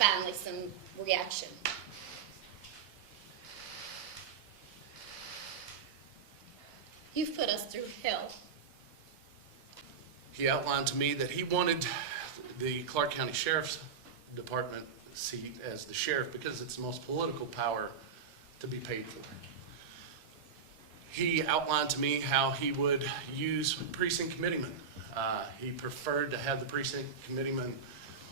finally some reaction. You've put us through hell. He outlined to me that he wanted the Clark County Sheriff's Department seat as the sheriff because it's the most political power to be paid for. He outlined to me how he would use precinct committeemen. He preferred to have the precinct committeeman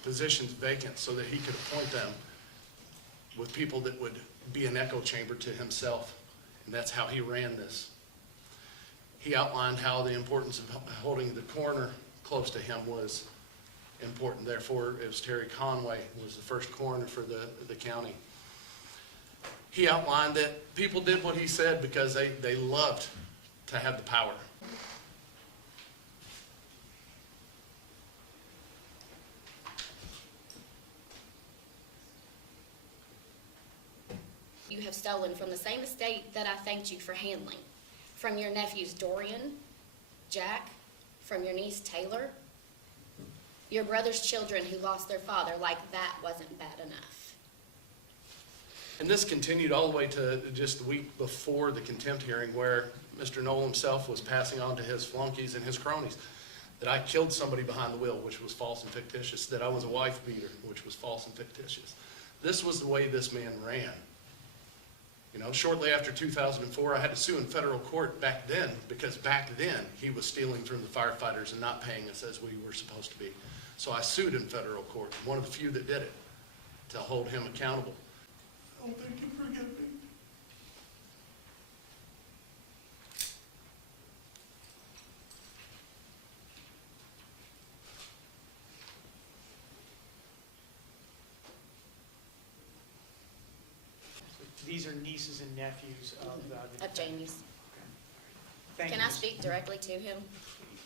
positions vacant so that he could appoint them with people that would be an echo chamber to himself, and that's how he ran this. He outlined how the importance of holding the coroner close to him was important. Therefore, it was Terry Conway who was the first coroner for the county. He outlined that people did what he said because they loved to have the power. You have stolen from the same estate that I thanked you for handling. From your nephews Dorian, Jack, from your niece Taylor, your brother's children who lost their father, like that wasn't bad enough. And this continued all the way to just the week before the contempt hearing, where Mr. Knoll himself was passing on to his flunkies and his cronies that I killed somebody behind the wheel, which was false and fictitious, that I was a wife beater, which was false and fictitious. This was the way this man ran. You know, shortly after 2004, I had to sue in federal court back then because back then he was stealing from the firefighters and not paying us as we were supposed to be. So I sued in federal court, one of the few that did it, to hold him accountable. I don't think you forgive me. These are nieces and nephews of the Of Jamie's. Okay. Thank Can you, I Ms. speak directly to him?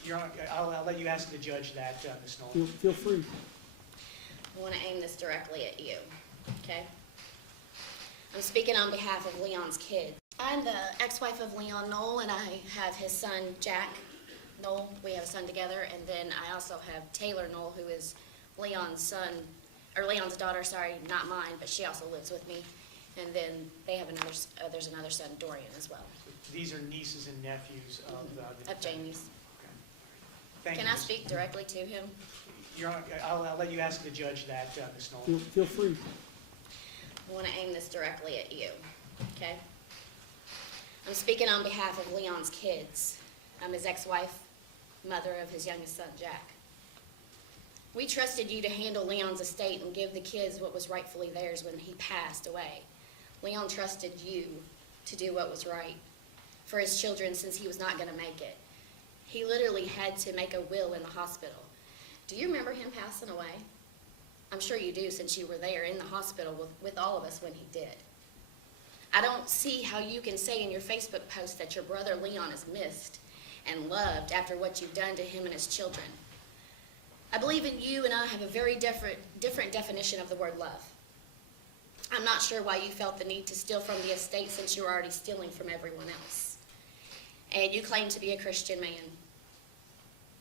Your Honor, I'll let you ask the judge that, Ms. Knoll. Feel free. I want to aim this directly at you, okay? I'm speaking on behalf of Leon's kids. I'm the ex-wife of Leon Knoll, and I have his son, Jack Knoll. We have a son together, and then I also have Taylor Knoll, who is Leon's son, or Leon's daughter, sorry, not mine, but she also lives with me. And then they have another, there's another son, Dorian, as well. These are nieces and nephews of the Of Jamie's. Okay. Thank Can you, I Ms. speak directly to him? Your Honor, I'll let you ask the judge that, Ms. Knoll. Feel free. I want to aim this directly at you, okay? I'm speaking on behalf of Leon's kids. I'm his ex-wife, mother of his youngest son, Jack. We trusted you to handle Leon's estate and give the kids what was rightfully theirs when he passed away. Leon trusted you to do what was right for his children since he was not going to make it. He literally had to make a will in the hospital. Do you remember him passing away? I'm sure you do, since you were there in the hospital with all of us when he did. I don't see how you can say in your Facebook post that your brother Leon is missed and loved after what you've done to him and his children. I believe in you and I have a very different definition of the word love. I'm not sure why you felt the need to steal from the estate since you were already stealing from everyone else. And you claim to be a Christian man.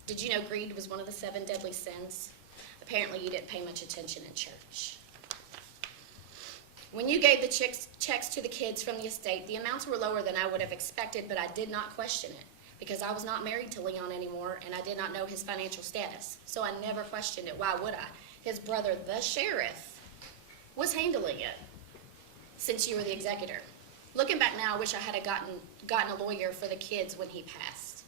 Did you know greed was one of the 7 deadly sins? Apparently you didn't pay much attention in church. When you gave the checks to the kids from the estate, the amounts were lower than I would have expected, but I did not question it because I was not married to Leon anymore and I did not know his financial status. So I never questioned it. Why would I? His brother, the sheriff, was handling it since you were the executor. Looking back now, I wish I had gotten a lawyer for the kids when he passed.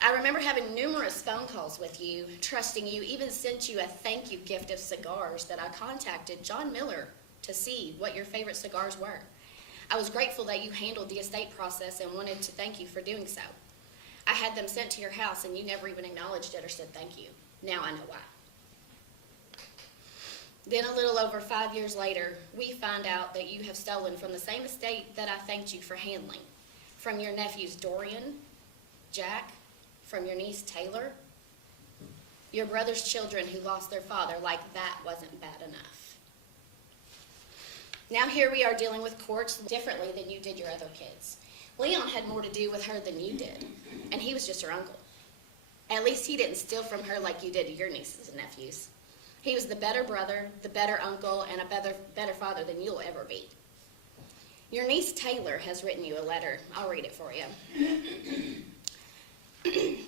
I remember having numerous phone calls with you, trusting you, even sent you a thank you gift of cigars that I contacted John Miller to see what your favorite cigars were. I was grateful that you handled the estate process and wanted to thank you for doing so. I had them sent to your house and you never even acknowledged it or said thank you. Now I know why. Then a little over 5 years later, we find out that you have stolen from the same estate that I thanked you for handling. From your nephews Dorian, Jack, from your niece Taylor, your brother's children who lost their father, like that wasn't bad enough. Now here we are dealing with courts differently than you did your other kids. Leon had more to do with her than you did, and he was just her uncle. At least he didn't steal from her like you did to your nieces and nephews. He was the better brother, the better uncle, and a better father than you'll ever be. Your niece Taylor has written you a letter. I'll read it for you.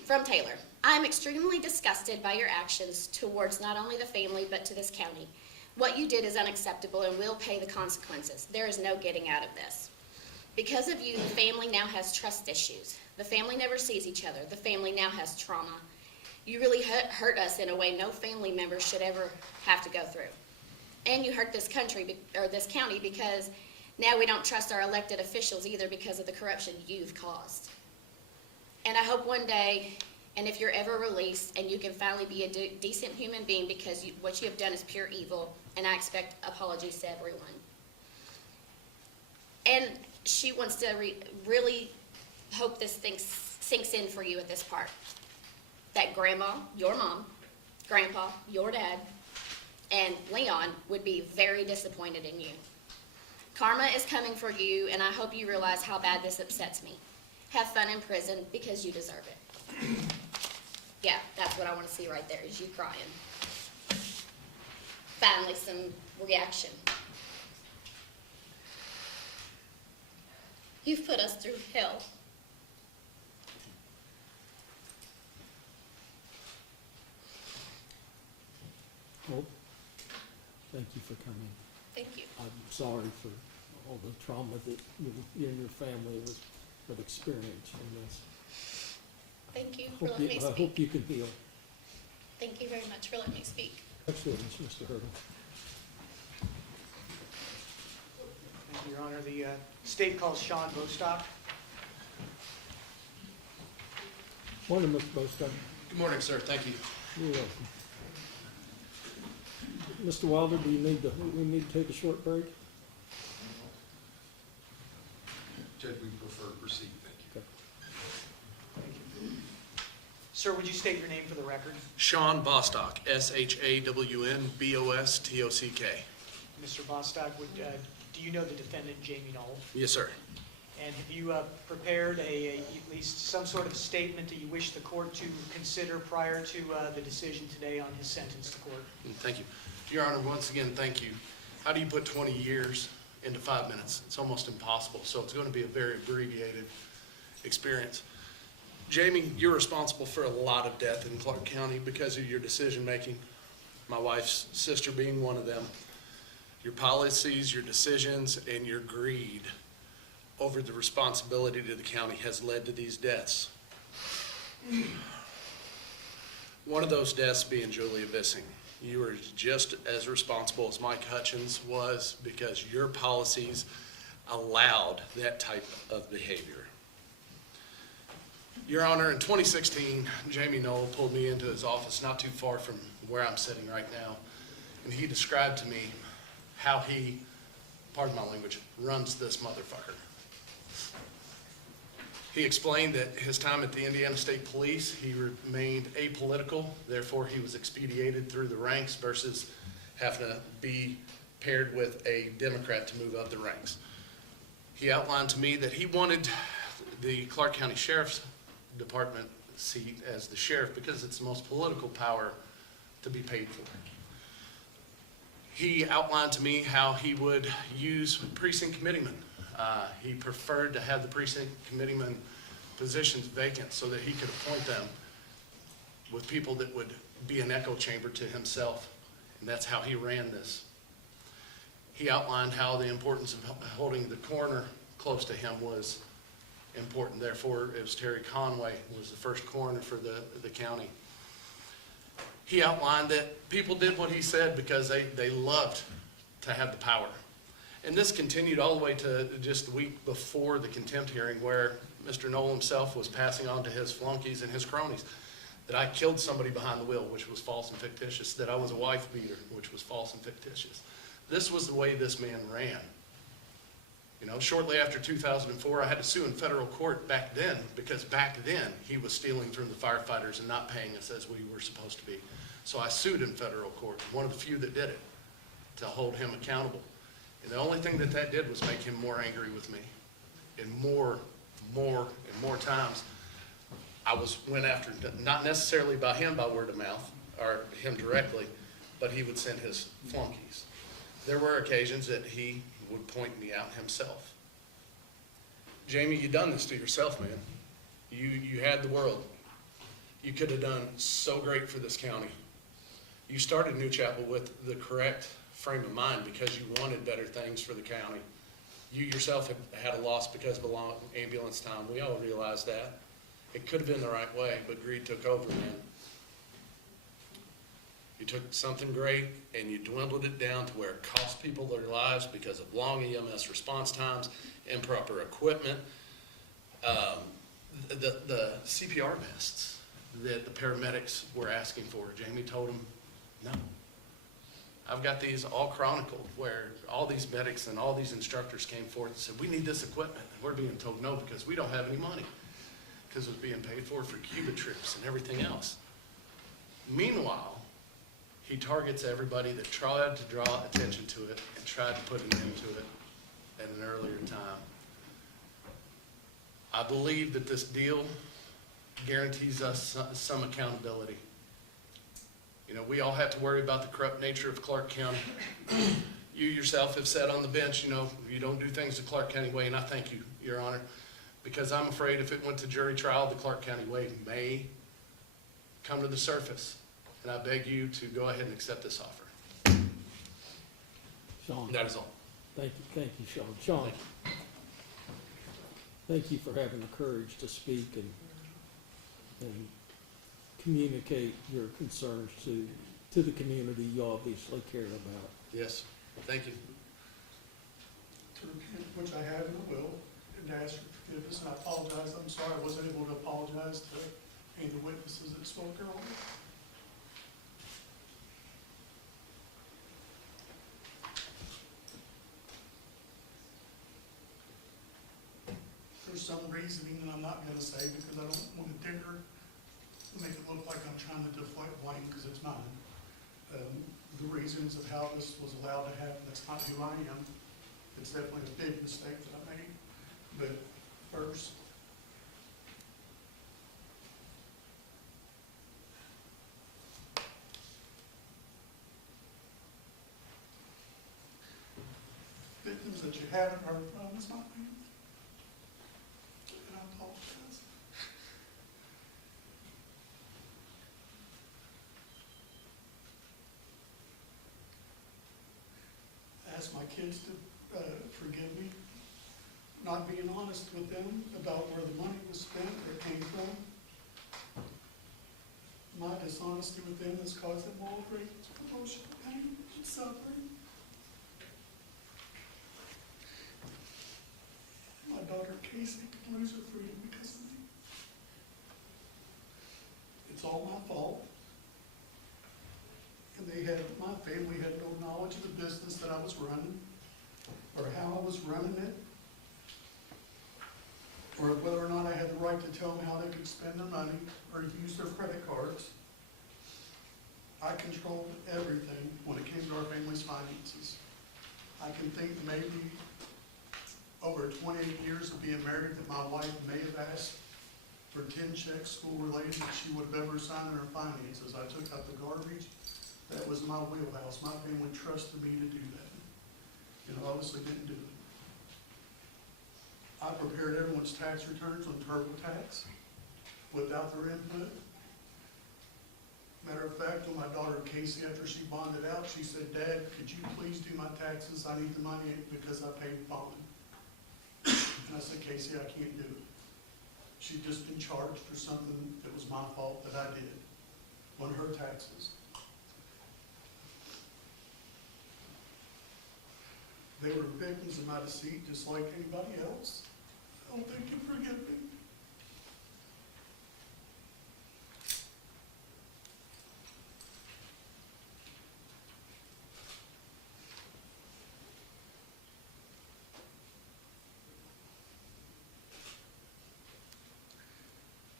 From Taylor. I am extremely disgusted by your actions towards not only the family but to this county. What you did is unacceptable and will pay the consequences. There is no getting out of this. Because of you, the family now has trust issues. The family never sees each other. The family now has trauma. You really hurt us in a way no family member should ever have to go through. And you hurt this country, or this county, because now we don't trust our elected officials either because of the corruption you've caused. And I hope one day, and if you're ever released, and you can finally be a decent human being, because what you have done is pure evil, and I expect apologies to everyone. And she wants to really hope this thing sinks in for you at this part. That Grandma, your mom, Grandpa, your dad, and Leon would be very disappointed in you. Karma is coming for you, and I hope you realize how bad this upsets me. Have fun in prison because you deserve it. Yeah, that's what I want to see right there, is you crying. Finally, some reaction. You've put us through hell. Hope, thank you for coming. Thank you. I'm sorry for all the trauma that you and your family have experienced in this. Thank you for letting me I speak. hope you can heal. Thank you very much for letting me speak. Next witness, Mr. Hurdle. Thank you, Your Honor. The state calls Sean Bostock. Morning, Mr. Bostock. Good morning, sir. Thank you. You're welcome. Mr. Wilder, we need to take a short break? Judge, we prefer to proceed, thank you. Okay. Sir, would you state your name for the record? Sean Bostock, Shawnbostock. Mr. Bostock, do you know the defendant, Jamie Knoll? Yes, sir. And have you prepared at least some sort of statement that you wish the court to consider prior to the decision today on his sentence to court? Thank you. Your Honor, once again, thank you. How do you put 20 years into 5 minutes? It's almost impossible, so it's going to be a very abbreviated experience. Jamie, you're responsible for a lot of death in Clark County because of your decision-making, my wife's sister being one of them. Your policies, your decisions, and your greed over the responsibility to the county has led to these deaths. One of those deaths being Julia Bissing. You are just as responsible as Mike Hutchins was because your policies allowed that type of behavior. Your Honor, in 2016, Jamie Knoll pulled me into his office not too far from where I'm sitting right now, and he described to me how he, pardon my language, runs this motherfucker. He explained that his time at the Indiana State Police, he remained apolitical, therefore he was expedited through the ranks versus having to be paired with a Democrat to move up the ranks. He outlined to me that he wanted the Clark County Sheriff's Department seat as the sheriff because it's the most political power to be paid for. He outlined to me how he would use precinct committeemen. He preferred to have the precinct committeeman positions vacant so that he could appoint them with people that would be an echo chamber to himself, and that's how he ran this. He outlined how the importance of holding the coroner close to him was important. Therefore, it was Terry Conway who was the first coroner for the county. He outlined that people did what he said because they loved to have the power. And this continued all the way to just the week before the contempt hearing where Mr. Knoll himself was passing on to his flunkies and his cronies that I killed somebody behind the wheel, which was false and fictitious, that I was a wife beater, which was false and fictitious. This was the way this man ran. You know, shortly after 2004, I had to sue in federal court back then because back then he was stealing from the firefighters and not paying us as we were supposed to be. So I sued in federal court, one of the few that did it, to hold him accountable. And the only thing that did was make him more angry with me. And more times, went after, not necessarily by him by word of mouth, or him directly, but he would send his flunkies. There were occasions that he would point me out himself. Jamie, you done this to yourself, man. You had the world. You could have done so great for this county. You started New Chapel with the correct frame of mind because you wanted better things for the county. You yourself had a loss because of a long ambulance time. We all realize that. It could have been the right way, but greed took over, man. You took something great and you dwindled it down to where it cost people their lives because of long EMS response times, improper equipment. The CPR vests that the paramedics were asking for, Jamie told them, no. I've got these all chronicled where all these medics and all these instructors came forth and said, we need this equipment. And we're being told no because we don't have any money because it was being paid for Cuba trips and everything else. Meanwhile, he targets everybody that tried to draw attention to it and tried to put an end to it at an earlier time. I believe that this deal guarantees us some accountability. You know, we all have to worry about the corrupt nature of Clark County. You yourself have said on the bench, you know, you don't do things the Clark County way, and I thank you, Your Honor, because I'm afraid if it went to jury trial, the Clark County way may come to the surface. And I beg you to go ahead and accept this offer. Sean, That is all. thank you, Sean. Sean, thank you for having the courage to speak and communicate your concerns to the community you obviously care about. Yes, thank you. To repent, which I have and will, and to ask for forgiveness, and I apologize, I'm sorry I wasn't able to apologize to any of the witnesses that spoke earlier. There's some reasoning that I'm not gonna say because I don't want to dare make it look like I'm trying to deflect blame because it's mine. The reasons of how this was allowed to happen, that's not who I am. It's definitely a big mistake that I made. But first, victims that you haven't heard from is not me. And I apologize. I asked my kids to forgive me, not being honest with them about where the money was spent, where it came from. My dishonesty with them has caused them all great emotional pain and suffering. My daughter Casey could lose her freedom because of me. It's all my fault. And my family had no knowledge of the business that I was running, or how I was running it, or whether or not I had the right to tell them how they could spend their money or use their credit cards. I controlled everything when it came to our family's finances. I can think maybe over 28 years of being married that my wife may have asked for 10 checks school related that she would have ever signed in her finances. I took out the garbage. That was my wheelhouse. My family trusted me to do that. And I obviously didn't do it. I prepared everyone's tax returns on TurboTax without their input. Matter of fact, when my daughter Casey, after she bonded out, she said, Dad, could you please do my taxes? I need the money because I paid bond. And I said, Casey, I can't do it. She'd just been charged for something that was my fault that I did on her taxes. They were victims of my deceit just like anybody else. I hope they can forgive me.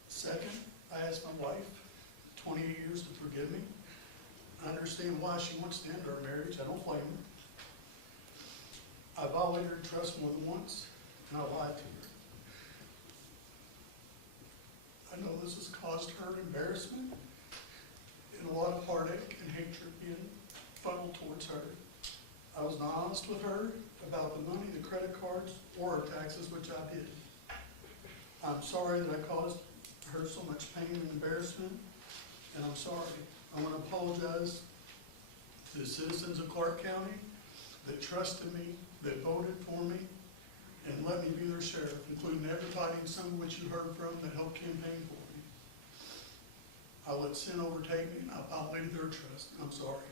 Second, I asked my wife, 28 years, to forgive me. I understand why she wants to end our marriage. I don't blame her. I violated her trust more than once, and I lied to her. I know this has caused her embarrassment and a lot of heartache and hatred in funneled towards her. I was not honest with her about the money, the credit cards, or her taxes, which I did. I'm sorry that I caused her so much pain and embarrassment, and I'm sorry. I want to apologize to the citizens of Clark County that trusted me, that voted for me, and let me be their sheriff, including advertising, some of which you heard from, that helped campaign for me. I let sin overtake me, and I violated their trust. I'm sorry.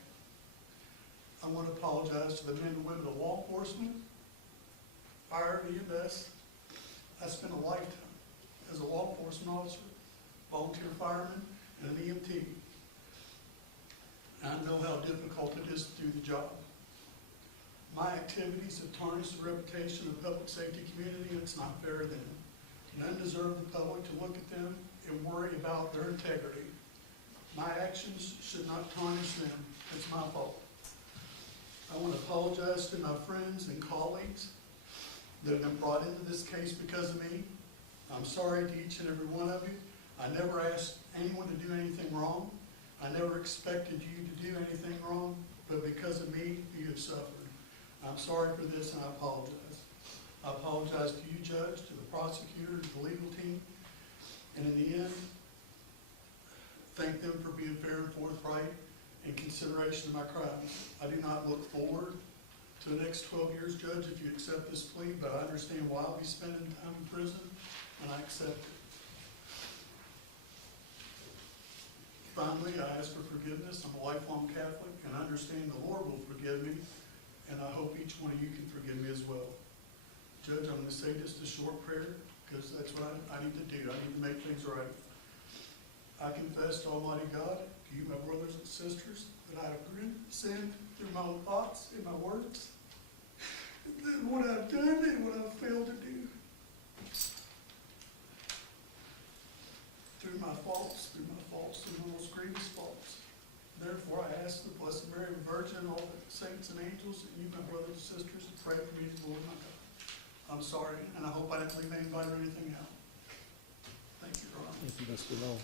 I want to apologize to the men and women of law enforcement, fire, EMS. I spent a lifetime as a law enforcement officer, volunteer fireman, and an EMT. I know how difficult it is to do the job. My activities have tarnished the reputation of the public safety community, and it's not fair to them. None deserve the public to look at them and worry about their integrity. My actions should not tarnish them. It's my fault. I want to apologize to my friends and colleagues that have been brought into this case because of me. I'm sorry to each and every one of you. I never asked anyone to do anything wrong. I never expected you to do anything wrong, but because of me, you have suffered. I'm sorry for this, and I apologize. I apologize to you, Judge, to the prosecutor, to the legal team, and in the end, thank them for being fair and forthright in consideration of my crimes. I do not look forward to the next 12 years, Judge, if you accept this plea, but I understand why I'll be spending time in prison, and I accept it. Finally, I ask for forgiveness. I'm a lifelong Catholic, and I understand the Lord will forgive me, and I hope each one of you can forgive me as well. Judge, I'm going to say just a short prayer, because that's what I need to do. I need to make things right. I confess to Almighty God, to you, my brothers and sisters, that I have sinned through my own thoughts and my words, and what I've done and what I've failed to do. Through my faults, through my most grievous faults. Therefore, I ask the Blessed Mary, the Virgin, all the saints and angels, and you, my brothers and sisters, to pray for me to the Lord my God. I'm sorry, and I hope I didn't leave anybody or anything out. Thank you, Your Honor. Thank you, Mr. Knoll.